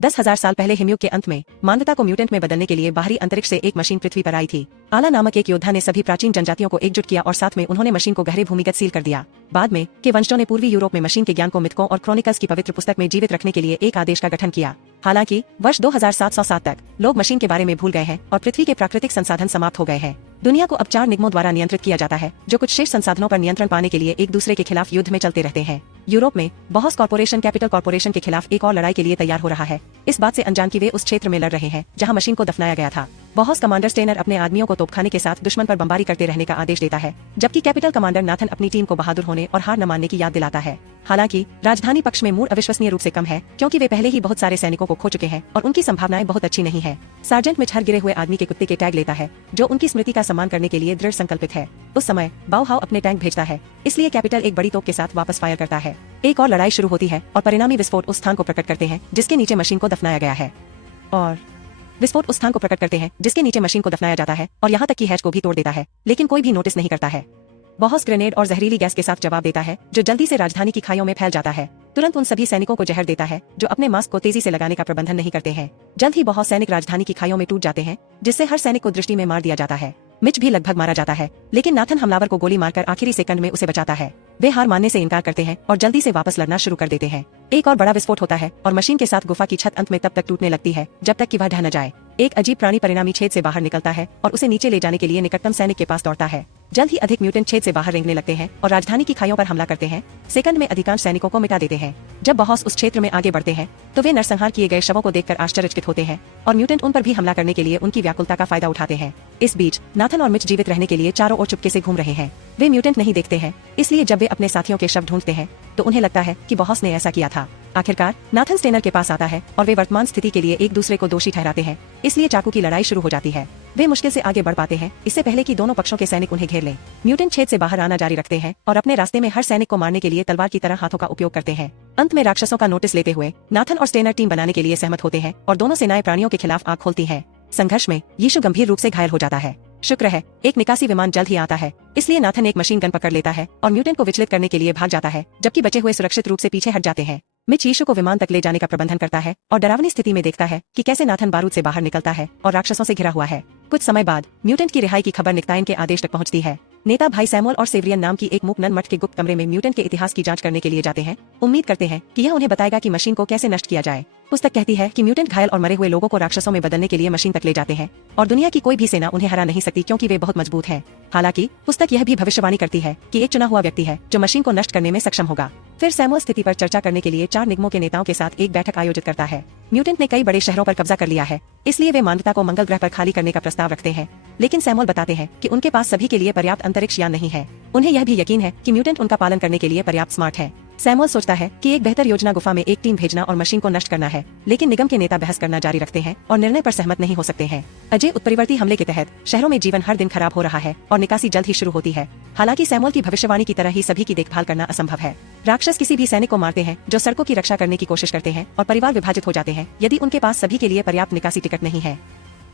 10,000 साल पहले हिमयुग के अंत में मानवता को म्यूटेंट में बदलने के लिए बाहरी अंतरिक्ष से एक मशीन पृथ्वी पर आई थी। आला नामक एक योद्धा ने सभी प्राचीन जनजातियों को एकजुट किया और साथ में उन्होंने मशीन को गहरे भूमिगत सील कर दिया। बाद में के वंशजों ने पूर्वी यूरोप में मशीन के ज्ञान को मिथकों और क्रॉनिकल्स की पवित्र पुस्तक में जीवित रखने के लिए एक आदेश का गठन किया। हालांकि वर्ष 2707 तक लोग मशीन के बारे में भूल गए हैं और पृथ्वी के प्राकृतिक संसाधन समाप्त हो गए हैं। दुनिया को अब 4 निगमों द्वारा नियंत्रित किया जाता है, जो कुछ शेष संसाधनों पर नियंत्रण पाने के लिए एक दूसरे के खिलाफ युद्ध में चलते रहते हैं। यूरोप में बॉस कॉर्पोरेशन कैपिटल कॉर्पोरेशन के खिलाफ एक और लड़ाई के लिए तैयार हो रहा है, इस बात से अनजान कि वे उस क्षेत्र में लड़ रहे हैं जहां मशीन को दफनाया गया था। बॉस कमांडर स्टेनर अपने आदमियों को तोपखाने के साथ दुश्मन पर बमबारी करते रहने का आदेश देता है, जबकि कैपिटल कमांडर नाथन अपनी टीम को बहादुर होने और हार न मानने की याद दिलाता है। हालांकि राजधानी पक्ष में मूड अविश्वसनीय रूप से कम है, क्योंकि वे पहले ही बहुत सारे सैनिकों को खो चुके हैं और उनकी संभावनाएं बहुत अच्छी नहीं है। सार्जेंट मिच हर गिरे हुए आदमी के कुत्ते के टैग लेता है, जो उनकी स्मृति का सम्मान करने के लिए दृढ़ संकल्पित है। उस समय बाउहाउ अपने टैंक भेजता है, इसलिए कैपिटल एक बड़ी तोप के साथ वापस फायर करता है। एक और लड़ाई शुरू होती है और परिणामी विस्फोट उस स्थान को प्रकट करते हैं जिसके नीचे मशीन को दफनाया गया है। और विस्फोट उस स्थान को प्रकट करते हैं जिसके नीचे मशीन को दफनाया जाता है और यहाँ तक कि हैच को भी तोड़ देता है, लेकिन कोई भी नोटिस नहीं करता है। बॉस ग्रेनेड और जहरीली गैस के साथ जवाब देता है, जो जल्दी से राजधानी की खाइयों में फैल जाता है। तुरंत उन सभी सैनिकों को जहर देता है जो अपने मास्क को तेजी से लगाने का प्रबंधन नहीं करते हैं। जल्द ही बहुत सैनिक राजधानी की खाइयों में टूट जाते हैं, जिससे हर सैनिक को दृष्टि में मार दिया जाता है। मिच भी लगभग मारा जाता है, लेकिन नाथन हमलावर को गोली मारकर आखिरी सेकंड में उसे बचाता है। वे हार मानने से इनकार करते हैं और जल्दी से वापस लड़ना शुरू कर देते हैं। एक और बड़ा विस्फोट होता है और मशीन के साथ गुफा की छत अंत में तब तक टूटने लगती है जब तक कि वह ढह न जाए। एक अजीब प्राणी परिणामी छेद से बाहर निकलता है और उसे नीचे ले जाने के लिए निकटतम सैनिक के पास दौड़ता है। जल्द ही अधिक म्यूटेंट छेद से बाहर रेंगने लगते हैं और राजधानी की खाइयों पर हमला करते हैं। सेकंड में अधिकांश सैनिकों को मिटा देते हैं। जब बॉस उस क्षेत्र में आगे बढ़ते हैं तो वे नरसंहार किए गए शवों को देखकर आश्चर्यचकित होते हैं और म्यूटेंट उन पर भी हमला करने के लिए उनकी व्याकुलता का फायदा उठाते हैं। इस बीच नाथन और मिच जीवित रहने के लिए चारों ओर चुपके से घूम रहे हैं। वे म्यूटेंट नहीं देखते हैं, इसलिए जब वे अपने साथियों के शव ढूंढते हैं तो उन्हें लगता है कि बॉस ने ऐसा किया था। आखिरकार नाथन स्टेनर के पास आता है और वे वर्तमान स्थिति के लिए एक दूसरे को दोषी ठहराते हैं, इसलिए चाकू की लड़ाई शुरू हो जाती है। वे मुश्किल से आगे बढ़ पाते हैं, इससे पहले कि दोनों पक्षों के सैनिक उन्हें घेर लें। म्यूटेंट छेद से बाहर आना जारी रखते हैं और अपने रास्ते में हर सैनिक को मारने के लिए तलवार की तरह हाथों का उपयोग करते हैं। अंत में राक्षसों का नोटिस लेते हुए नाथन और स्टेनर टीम बनाने के लिए सहमत होते हैं और दोनों सेनाएं प्राणियों के खिलाफ आंख खोलती हैं। संघर्ष में यीशु गंभीर रूप से घायल हो जाता है। शुक्र है एक निकासी विमान जल्द ही आता है, इसलिए नाथन एक मशीन गन पकड़ लेता है और म्यूटेंट को विचलित करने के लिए भाग जाता है, जबकि बचे हुए सुरक्षित रूप से पीछे हट जाते हैं। मिच यीशु को विमान तक ले जाने का प्रबंधन करता है और डरावनी स्थिति में देखता है कि कैसे नाथन बारूद से बाहर निकलता है और राक्षसों से घिरा हुआ है। कुछ समय बाद म्यूटेंट की रिहाई की खबर निकटाइन के आदेश तक पहुंचती है। नेता भाई सैमुअल और सेवरियन नाम की एक मूक नन मठ के गुप्त कमरे में म्यूटेंट के इतिहास की जांच करने के लिए जाते हैं। उम्मीद करते हैं कि यह उन्हें बताएगा कि मशीन को कैसे नष्ट किया जाए। पुस्तक कहती है कि म्यूटेंट घायल और मरे हुए लोगों को राक्षसों में बदलने के लिए मशीन तक ले जाते हैं और दुनिया की कोई भी सेना उन्हें हरा नहीं सकती, क्योंकि वे बहुत मजबूत हैं। हालांकि पुस्तक यह भी भविष्यवाणी करती है कि एक चुना हुआ व्यक्ति है जो मशीन को नष्ट करने में सक्षम होगा। फिर सैमुअल स्थिति पर चर्चा करने के लिए 4 निगमों के नेताओं के साथ एक बैठक आयोजित करता है। म्यूटेंट ने कई बड़े शहरों पर कब्जा कर लिया है, इसलिए वे मानवता को मंगल ग्रह पर खाली करने का प्रस्ताव रखते हैं, लेकिन सैमुअल बताते हैं कि उनके पास सभी के लिए पर्याप्त अंतरिक्ष यान नहीं है। उन्हें यह भी यकीन है कि म्यूटेंट उनका पालन करने के लिए पर्याप्त स्मार्ट है। सैमुअल सोचता है कि एक बेहतर योजना गुफा में एक टीम भेजना और मशीन को नष्ट करना है, लेकिन निगम के नेता बहस करना जारी रखते हैं और निर्णय पर सहमत नहीं हो सकते हैं। अजय उत्परिवर्ती हमले के तहत शहरों में जीवन हर दिन खराब हो रहा है और निकासी जल्द ही शुरू होती है। हालांकि सैमुअल की भविष्यवाणी की तरह ही सभी की देखभाल करना असंभव है। राक्षस किसी भी सैनिक को मारते हैं जो सड़कों की रक्षा करने की कोशिश करते हैं और परिवार विभाजित हो जाते हैं यदि उनके पास सभी के लिए पर्याप्त निकासी टिकट नहीं है।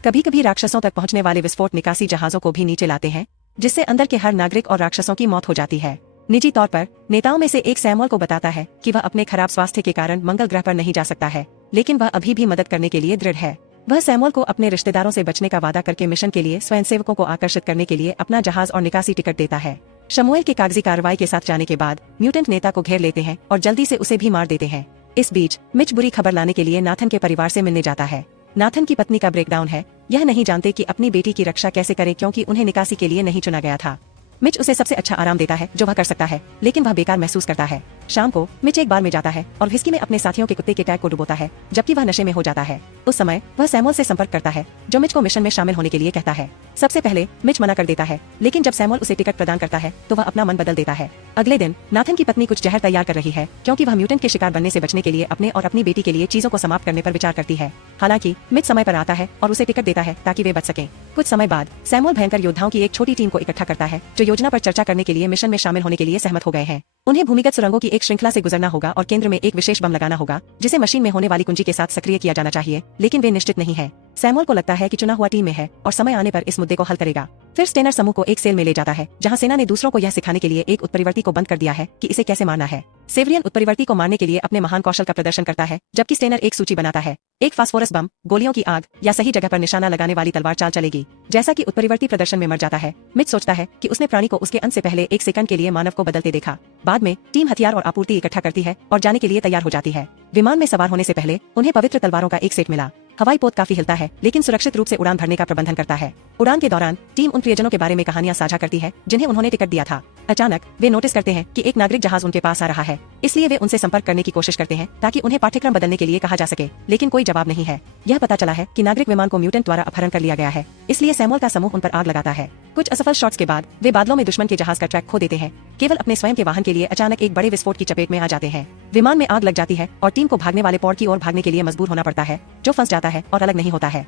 कभी कभी राक्षसों तक पहुंचने वाले विस्फोट निकासी जहाजों को भी नीचे लाते हैं, जिससे अंदर के हर नागरिक और राक्षसों की मौत हो जाती है। निजी तौर पर नेताओं में से एक सैमुअल को बताता है कि वह अपने खराब स्वास्थ्य के कारण मंगल ग्रह पर नहीं जा सकता है, लेकिन वह अभी भी मदद करने के लिए दृढ़ है। वह सैमुअल को अपने रिश्तेदारों से बचने का वादा करके मिशन के लिए स्वयंसेवकों को आकर्षित करने के लिए अपना जहाज और निकासी टिकट देता है। शमूएल के कागजी कार्रवाई के साथ जाने के बाद म्यूटेंट नेता को घेर लेते हैं और जल्दी से उसे भी मार देते हैं। इस बीच मिच बुरी खबर लाने के लिए नाथन के परिवार से मिलने जाता है। नाथन की पत्नी का ब्रेकडाउन है, यह नहीं जानते कि अपनी बेटी की रक्षा कैसे करें, क्योंकि उन्हें निकासी के लिए नहीं चुना गया था। मिच उसे सबसे अच्छा आराम देता है जो वह कर सकता है, लेकिन वह बेकार महसूस करता है। शाम को मिच एक बार में जाता है और व्हिस्की में अपने साथियों के कुत्ते के टैग को डुबोता है, जबकि वह नशे में हो जाता है। उस समय वह सैमुअल से संपर्क करता है, जो मिच को मिशन में शामिल होने के लिए कहता है। सबसे पहले मिच मना कर देता है, लेकिन जब सैमुअल उसे टिकट प्रदान करता है तो वह अपना मन बदल देता है। अगले दिन नाथन की पत्नी कुछ जहर तैयार कर रही है, क्योंकि वह म्यूटेंट के शिकार बनने से बचने के लिए अपने और अपनी बेटी के लिए चीजों को समाप्त करने पर विचार करती है। हालांकि मिच समय पर आता है और उसे टिकट देता है ताकि वे बच सकें। कुछ समय बाद सैमुअल भयंकर योद्धाओं की एक छोटी टीम को इकट्ठा करता है, जो योजना पर चर्चा करने के लिए मिशन में शामिल होने के लिए सहमत हो गए हैं। उन्हें भूमिगत सुरंगों की एक श्रृंखला से गुजरना होगा और केंद्र में एक विशेष बम लगाना होगा, जिसे मशीन में होने वाली कुंजी के साथ सक्रिय किया जाना चाहिए, लेकिन वे निश्चित नहीं है। सैमुअल को लगता है कि चुना हुआ टीम में है और समय आने पर इस मुद्दे को हल करेगा। फिर स्टेनर समूह को एक सेल में ले जाता है जहां सेना ने दूसरों को यह सिखाने के लिए एक उत्परिवर्ती को बंद कर दिया है कि इसे कैसे मारना है। सेवरियन उत्परिवर्ती को मारने के लिए अपने महान कौशल का प्रदर्शन करता है, जबकि स्टेनर एक सूची बनाता है। एक फास्फोरस बम, गोलियों की आग या सही जगह पर निशाना लगाने वाली तलवार चाल चलेगी। जैसा कि उत्परिवर्ती प्रदर्शन में मर जाता है, मिच सोचता है कि उसने प्राणी को उसके अंत से पहले एक सेकंड के लिए मानव को बदलते देखा। बाद में टीम हथियार और आपूर्ति इकट्ठा करती है और जाने के लिए तैयार हो जाती है। विमान में सवार होने से पहले उन्हें पवित्र तलवारों का एक सेट मिला। हवाई पोत काफी हिलता है, लेकिन सुरक्षित रूप से उड़ान भरने का प्रबंधन करता है। उड़ान के दौरान टीम उन प्रियजनों के बारे में कहानियां साझा करती है जिन्हें उन्होंने टिकट दिया था। अचानक वे नोटिस करते हैं कि एक नागरिक जहाज उनके पास आ रहा है, इसलिए वे उनसे संपर्क करने की कोशिश करते हैं ताकि उन्हें पाठ्यक्रम बदलने के लिए कहा जा सके, लेकिन कोई जवाब नहीं है। यह पता चला है कि नागरिक विमान को म्यूटेंट द्वारा अपहरण कर लिया गया है, इसलिए सैमुअल का समूह उन पर आग लगाता है। कुछ असफल शॉट्स के बाद वे बादलों में दुश्मन के जहाज का ट्रैक खो देते हैं। केवल अपने स्वयं के वाहन के लिए अचानक एक बड़े विस्फोट की चपेट में आ जाते हैं। विमान में आग लग जाती है और टीम को भागने वाले पॉड की ओर भागने के लिए मजबूर होना पड़ता है, जो फंस जाता है और अलग नहीं होता है।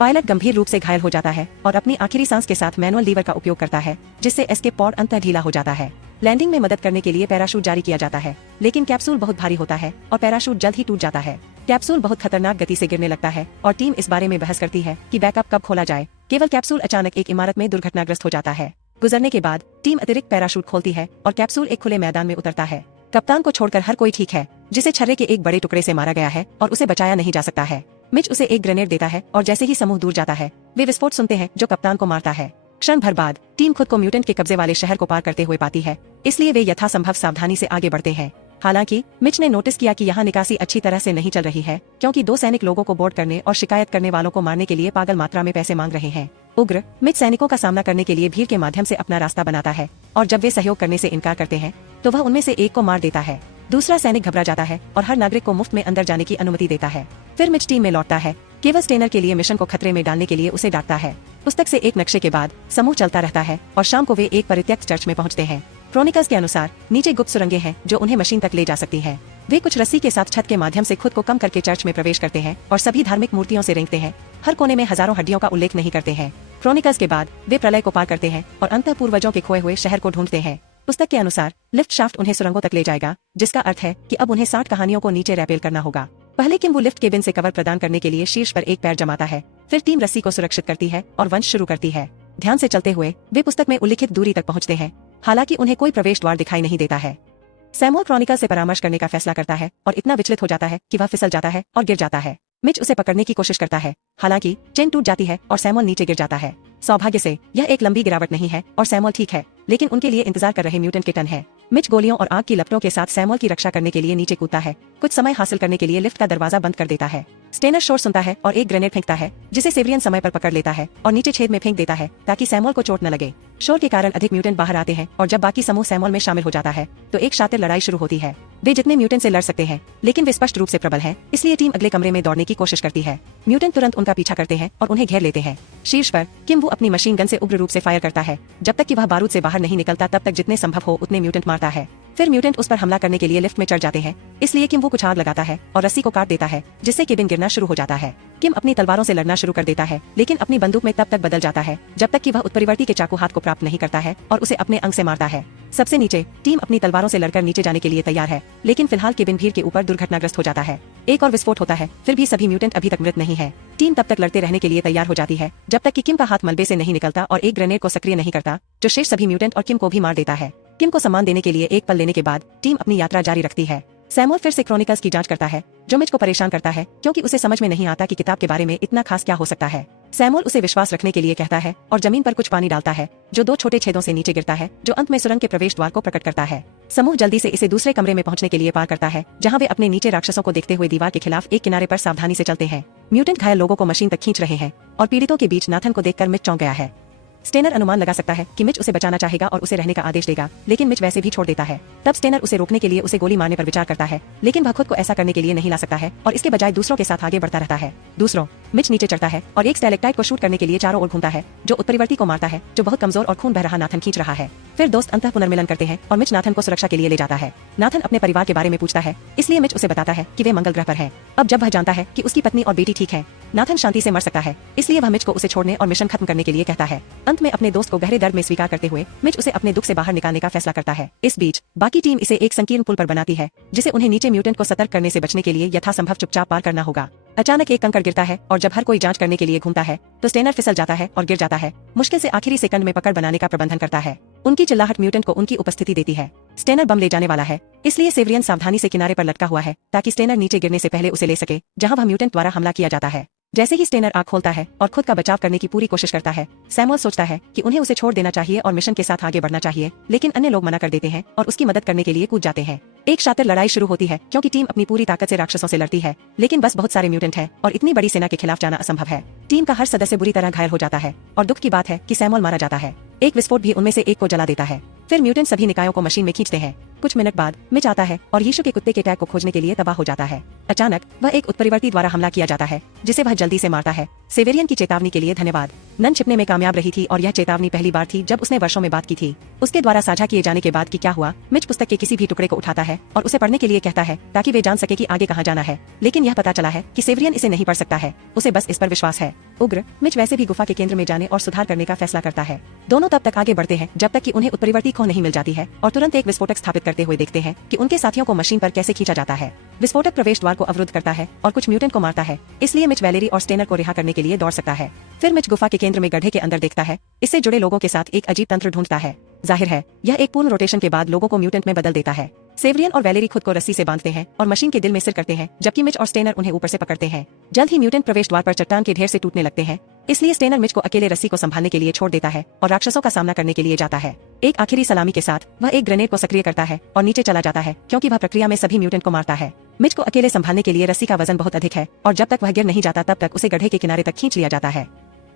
पायलट गंभीर रूप से घायल हो जाता है और अपनी आखिरी सांस के साथ मैनुअल लीवर का उपयोग करता है, जिससे एस्केप पॉड अंततः ढीला हो जाता है। लैंडिंग में मदद करने के लिए पैराशूट जारी किया जाता है, लेकिन कैप्सूल बहुत भारी होता है और पैराशूट जल्द ही टूट जाता है। कैप्सूल बहुत खतरनाक गति से गिरने लगता है और टीम इस बारे में बहस करती है कि बैकअप कब खोला जाए। केवल कैप्सूल अचानक एक इमारत में दुर्घटनाग्रस्त हो जाता है। गुजरने के बाद टीम अतिरिक्त पैराशूट खोलती है और कैप्सूल एक खुले मैदान में उतरता है। कप्तान को छोड़कर हर कोई ठीक है, जिसे छर्रे के एक बड़े टुकड़े से मारा गया है और उसे बचाया नहीं जा सकता है। मिच उसे एक ग्रेनेड देता है और जैसे ही समूह दूर जाता है, वे विस्फोट सुनते हैं जो कप्तान को मारता है। क्षण भर बाद टीम खुद को म्यूटेंट के कब्जे वाले शहर को पार करते हुए पाती है, इसलिए वे यथासंभव सावधानी से आगे बढ़ते हैं। हालांकि मिच ने नोटिस किया कि यहाँ निकासी अच्छी तरह से नहीं चल रही है, क्योंकि 2 सैनिक लोगों को बोर्ड करने और शिकायत करने वालों को मारने के लिए पागल मात्रा में पैसे मांग रहे हैं। उग्र मिच सैनिकों का सामना करने के लिए भीड़ के माध्यम से अपना रास्ता बनाता है और जब वे सहयोग करने से इनकार करते हैं तो वह उनमें से एक को मार देता है। दूसरा सैनिक घबरा जाता है और हर नागरिक को मुफ्त में अंदर जाने की अनुमति देता है। फिर मिच टीम में लौटता है, केवल स्टेनर के लिए मिशन को खतरे में डालने के लिए उसे डांटता है। पुस्तक से एक नक्शे के बाद समूह चलता रहता है और शाम को वे एक परित्यक्त चर्च में पहुंचते हैं। क्रोनिकल्स के अनुसार नीचे गुप्त सुरंगें हैं जो उन्हें मशीन तक ले जा सकती हैं। वे कुछ रस्सी के साथ छत के माध्यम से खुद को कम करके चर्च में प्रवेश करते हैं और सभी धार्मिक मूर्तियों से रेंगते हैं। हर कोने में हजारों हड्डियों का उल्लेख नहीं करते हैं। क्रोनिकल्स के बाद वे प्रलय को पार करते हैं और अंतः पूर्वजों के खोए हुए शहर को ढूंढते हैं। पुस्तक के अनुसार लिफ्ट शाफ्ट उन्हें सुरंगों तक ले जाएगा, जिसका अर्थ है कि अब उन्हें 60 कहानियों को नीचे रैपेल करना होगा। पहले किम वो लिफ्ट केबिन से कवर प्रदान करने के लिए शीर्ष पर एक पैर जमाता है। फिर टीम रस्सी को सुरक्षित करती है और वंश शुरू करती है। ध्यान से चलते हुए वे पुस्तक में उल्लिखित दूरी तक पहुंचते हैं, हालांकि उन्हें कोई प्रवेश द्वार दिखाई नहीं देता है। सैमुअल क्रॉनिकल से परामर्श करने का फैसला करता है और इतना विचलित हो जाता है कि वह फिसल जाता है और गिर जाता है। मिच उसे पकड़ने की कोशिश करता है, हालांकि चेन टूट जाती है और सैमुअल नीचे गिर जाता है। सौभाग्य से यह एक लंबी गिरावट नहीं है और सैमुअल ठीक है, लेकिन उनके लिए इंतजार कर रहे म्यूटेंट के टन है। मिच गोलियों और आग की लपटों के साथ सैमुअल की रक्षा करने के लिए नीचे कूदता है। कुछ समय हासिल करने के लिए लिफ्ट का दरवाजा बंद कर देता है। स्टेनर शोर सुनता है और एक ग्रेनेड फेंकता है, जिसे सेवरियन समय पर पकड़ लेता है और नीचे छेद में फेंक देता है ताकि सैमुअल को चोट न लगे। शोर के कारण अधिक म्यूटेंट बाहर आते हैं और जब बाकी समूह सैमुअल में शामिल हो जाता है तो एक शातिर लड़ाई शुरू होती है। वे जितने म्यूटेंट से लड़ सकते हैं, लेकिन वे स्पष्ट रूप से प्रबल हैं, इसलिए टीम अगले कमरे में दौड़ने की कोशिश करती है। म्यूटेंट तुरंत उनका पीछा करते हैं और उन्हें घेर लेते हैं। शीर्ष पर किम वो अपनी मशीन गन से उग्र रूप से फायर करता है। जब तक कि वह बारूद से बाहर नहीं निकलता तब तक जितने संभव हो उतने म्यूटेंट मारता है। फिर म्यूटेंट उस पर हमला करने के लिए लिफ्ट में चढ़ जाते हैं, इसलिए किम वो कुछ आग लगाता है और रस्सी को काट देता है, जिससे केबिन गिरना शुरू हो जाता है। किम अपनी तलवारों से लड़ना शुरू कर देता है, लेकिन अपनी बंदूक में तब तक बदल जाता है जब तक कि वह उत्परिवर्ती के चाकू हाथ को प्राप्त नहीं करता है और उसे अपने अंग से मारता है। सबसे नीचे टीम अपनी तलवारों से लड़कर नीचे जाने के लिए तैयार है, लेकिन फिलहाल केबिन भीड़ के ऊपर दुर्घटनाग्रस्त हो जाता है। एक और विस्फोट होता है, फिर भी सभी म्यूटेंट अभी तक मृत नहीं है। टीम तब तक लड़ते रहने के लिए तैयार हो जाती है जब तक कि किम का हाथ मलबे से नहीं निकलता और एक ग्रेनेड को सक्रिय नहीं करता, जो शेष सभी म्यूटेंट और किम को भी मार देता है। किम को सम्मान देने के लिए एक पल लेने के बाद टीम अपनी यात्रा जारी रखती है। सैमुअल फिर से क्रोनिकल्स की जांच करता है, जो मिच को परेशान करता है क्योंकि उसे समझ में नहीं आता कि किताब के बारे में इतना खास क्या हो सकता है। सैमुअल उसे विश्वास रखने के लिए कहता है और जमीन पर कुछ पानी डालता है, जो 2 छोटे छेदों से नीचे गिरता है, जो अंत में सुरंग के प्रवेश द्वार को प्रकट करता है। समूह जल्दी से इसे दूसरे कमरे में पहुंचने के लिए पार करता है, जहां वे अपने नीचे राक्षसों को देखते हुए दीवार के खिलाफ एक किनारे पर सावधानी से चलते हैं। म्यूटेंट घायल लोगों को मशीन तक खींच रहे हैं और पीड़ितों के बीच नाथन को देखकर मिच चौंक गया है। स्टेनर अनुमान लगा सकता है कि मिच उसे बचाना चाहेगा और उसे रहने का आदेश देगा, लेकिन मिच वैसे भी छोड़ देता है। तब स्टेनर उसे रोकने के लिए उसे गोली मारने पर विचार करता है, लेकिन वह खुद को ऐसा करने के लिए नहीं ला सकता है और इसके बजाय दूसरों के साथ आगे बढ़ता रहता है। दूसरों मिच नीचे चढ़ता है और एक स्टैलेक्टाइट को शूट करने के लिए चारों ओर घूमता है, जो उत्परिवर्ती को मारता है, जो बहुत कमजोर और खून बह रहा नाथन खींच रहा है। फिर दोस्त अंतः पुनर्मिलन करते हैं और मिच नाथन को सुरक्षा के लिए ले जाता है। नाथन अपने परिवार के बारे में पूछता है, इसलिए मिच उसे बताता है कि वे मंगल ग्रह पर हैं। अब जब वह जानता है कि उसकी पत्नी और बेटी ठीक है, नाथन शांति से मर सकता है, इसलिए वह मिच को उसे छोड़ने और मिशन खत्म करने के लिए कहता है। अंत में अपने दोस्त को गहरे दर्द में स्वीकार करते हुए मिच उसे अपने दुख से बाहर निकालने का फैसला करता है। इस बीच बाकी टीम इसे एक संकीर्ण पुल पर बनाती है, जिसे उन्हें नीचे म्यूटेंट को सतर्क करने से बचने के लिए यथासंभव चुपचाप पार करना होगा। अचानक एक कंकड़ गिरता है और जब हर कोई जांच करने के लिए घूमता है तो स्टेनर फिसल जाता है और गिर जाता है। मुश्किल से आखिरी सेकंड में पकड़ बनाने का प्रबंधन करता है। उनकी चिल्लाहट म्यूटेंट को उनकी उपस्थिति देती है। स्टेनर बम ले जाने वाला है, इसलिए सेवरियन सावधानी से किनारे पर लटका हुआ है ताकि स्टेनर नीचे गिरने से पहले उसे ले सके जहां वह म्यूटेंट द्वारा हमला किया जाता है। जैसे ही स्टेनर आंख खोलता है और खुद का बचाव करने की पूरी कोशिश करता है, सैमुअल सोचता है कि उन्हें उसे छोड़ देना चाहिए और मिशन के साथ आगे बढ़ना चाहिए, लेकिन अन्य लोग मना कर देते हैं और उसकी मदद करने के लिए कूद जाते हैं। एक शातिर लड़ाई शुरू होती है क्योंकि टीम अपनी पूरी ताकत से राक्षसों से लड़ती है, लेकिन बस बहुत सारे म्यूटेंट हैं और इतनी बड़ी सेना के खिलाफ जाना असंभव है। टीम का हर सदस्य बुरी तरह घायल हो जाता है और दुख की बात है कि सैमुअल मारा जाता है। एक विस्फोट भी उनमें से एक को जला देता है। फिर म्यूटेंट सभी निकायों को मशीन में खींचते हैं। कुछ मिनट बाद मिच आता है और यीशु के कुत्ते के टैग को खोजने के लिए तबाह हो जाता है। अचानक वह एक उत्परिवर्ती द्वारा हमला किया जाता है जिसे वह जल्दी से मारता है। सेवेरियन की चेतावनी के लिए धन्यवाद। नन छिपने में कामयाब रही थी और यह चेतावनी पहली बार थी जब उसने वर्षों में बात की थी। उसके द्वारा साझा किए जाने के बाद कि क्या हुआ, मिच पुस्तक के किसी भी टुकड़े को उठाता है और उसे पढ़ने के लिए कहता है ताकि वे जान सके कि आगे कहां जाना है। लेकिन यह पता चला है कि सेवेरियन इसे नहीं पढ़ सकता है, उसे बस इस पर विश्वास है। उग्र मिच वैसे भी गुफा के केंद्र में जाने और सुधार करने का फैसला करता है। दोनों तब तक आगे बढ़ते हैं जब तक कि उन्हें उत्परिवर्ती खो नहीं मिल जाती है और तुरंत एक विस्फोटक स्थापित करते हुए देखते हैं कि उनके साथियों को मशीन पर कैसे खींचा जाता है। विस्फोटक प्रवेश द्वार को अवरुद्ध करता है और कुछ म्यूटेंट को मारता है, इसलिए मिच वैलेरी और स्टेनर को रिहा करने के लिए दौड़ सकता है। फिर मिच गुफा के केंद्र में गड्ढे के अंदर देखता है। इससे जुड़े लोगों के साथ एक अजीब तंत्र ढूंढता है। जाहिर है यह एक पूर्ण रोटेशन के बाद लोगों को म्यूटेंट में बदल देता है। सेवरियन और वैलेरी खुद को रस्सी से बांधते हैं और मशीन के दिल में सिर करते हैं, जबकि मिच और स्टेनर उन्हें ऊपर से पकड़ते हैं। जल्द ही म्यूटेंट प्रवेश द्वार पर चट्टान के ढेर से टूटने लगते हैं, इसलिए स्टेनर मिच को अकेले रस्सी को संभालने के लिए छोड़ देता है और राक्षसों का सामना करने के लिए जाता है। एक आखिरी सलामी के साथ वह एक ग्रेनेड को सक्रिय करता है और नीचे चला जाता है क्योंकि वह प्रक्रिया में सभी म्यूटेंट को मारता है। मिच को अकेले संभालने के लिए रस्सी का वजन बहुत अधिक है और जब तक वह गिर नहीं जाता तब तक उसे गड्ढे के किनारे तक खींच लिया जाता है।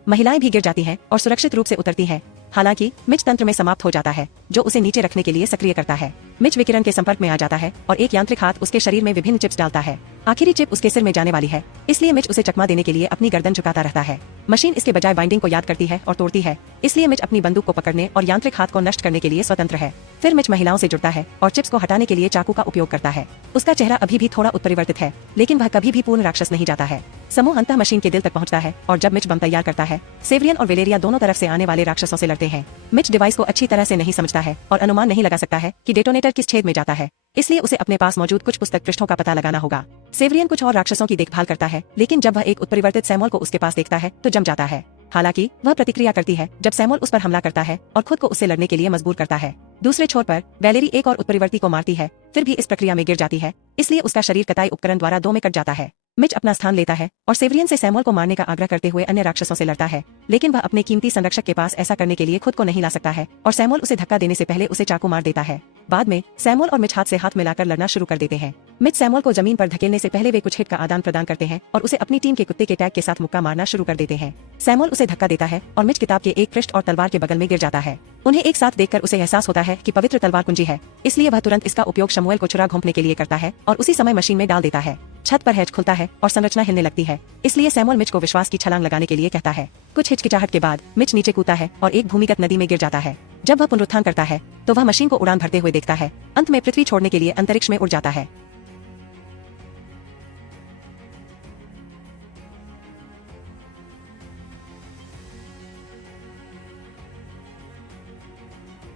महिलाएं भी गिर जाती हैं और सुरक्षित रूप से उतरती हैं। हालांकि मिच तंत्र में समाप्त हो जाता है जो उसे नीचे रखने के लिए सक्रिय करता है। मिच विकिरण के संपर्क में आ जाता है और एक यांत्रिक हाथ उसके शरीर में विभिन्न चिप्स डालता है। आखिरी चिप उसके सिर में जाने वाली है, इसलिए मिच उसे चकमा देने के लिए अपनी गर्दन झुकाता रहता है। मशीन इसके बजाय बाइंडिंग को याद करती है और तोड़ती है, इसलिए मिच अपनी बंदूक को पकड़ने और यांत्रिक हाथ को नष्ट करने के लिए स्वतंत्र है। फिर मिच महिलाओं से जुड़ता है और चिप्स को हटाने के लिए चाकू का उपयोग करता है। उसका चेहरा अभी भी थोड़ा उत्परिवर्तित है, लेकिन वह कभी भी पूर्ण राक्षस नहीं जाता है। समूह अंतः मशीन के दिल तक पहुंचता है और जब मिच बम तैयार करता है, सेवरियन और वेलेरिया दोनों तरफ से आने वाले राक्षसों से लड़ते हैं। मिच डिवाइस को अच्छी तरह से नहीं समझता है और अनुमान नहीं लगा सकता है कि डेटोनेटर किस छेद में जाता है, इसलिए उसे अपने पास मौजूद कुछ पुस्तक पृष्ठों का पता लगाना होगा। सेवरियन कुछ और राक्षसों की देखभाल करता है, लेकिन जब वह एक उत्परिवर्तित सैमुअल को उसके पास देखता है तो जम जाता है। हालांकि वह प्रतिक्रिया करती है जब सैमुअल उस पर हमला करता है और खुद को उससे लड़ने के लिए मजबूर करता है। दूसरे छोर पर वैलेरी एक और उत्परिवर्ती को मारती है, फिर भी इस प्रक्रिया में गिर जाती है, इसलिए उसका शरीर कताई उपकरण द्वारा दो में कट जाता है। मिच अपना स्थान लेता है और सेवरियन से सैमुअल को मारने का आग्रह करते हुए अन्य राक्षसों से लड़ता है, लेकिन वह अपने कीमती संरक्षक के पास ऐसा करने के लिए खुद को नहीं ला सकता है और सैमुअल उसे धक्का देने से पहले उसे चाकू मार देता है। बाद में सैमुअल और मिच हाथ से हाथ मिलाकर लड़ना शुरू कर देते हैं। मिच सैमुअल को जमीन पर धकेलने से पहले वे कुछ हिट का आदान प्रदान करते हैं और उसे अपनी टीम के कुत्ते के टैग के साथ मुक्का मारना शुरू कर देते हैं। सैमुअल उसे धक्का देता है और मिच किताब के एक पृष्ठ और तलवार के बगल में गिर जाता है। उन्हें एक साथ देखकर उसे एहसास होता है कि पवित्र तलवार कुंजी है, इसलिए वह तुरंत इसका उपयोग शमूएल को छुरा घोंपने के लिए करता है और उसी समय मशीन में डाल देता है। छत पर हैच खुलता है और संरचना हिलने लगती है, इसलिए सैमुअल मिच को विश्वास की छलांग लगाने के लिए कहता है। कुछ हिचकिचाहट के बाद मिच नीचे कूदता है और एक भूमिगत नदी में गिर जाता है। जब वह पुनरुत्थान करता है तो वह मशीन को उड़ान भरते हुए देखता है। अंत में पृथ्वी छोड़ने के लिए अंतरिक्ष में उड़ जाता है।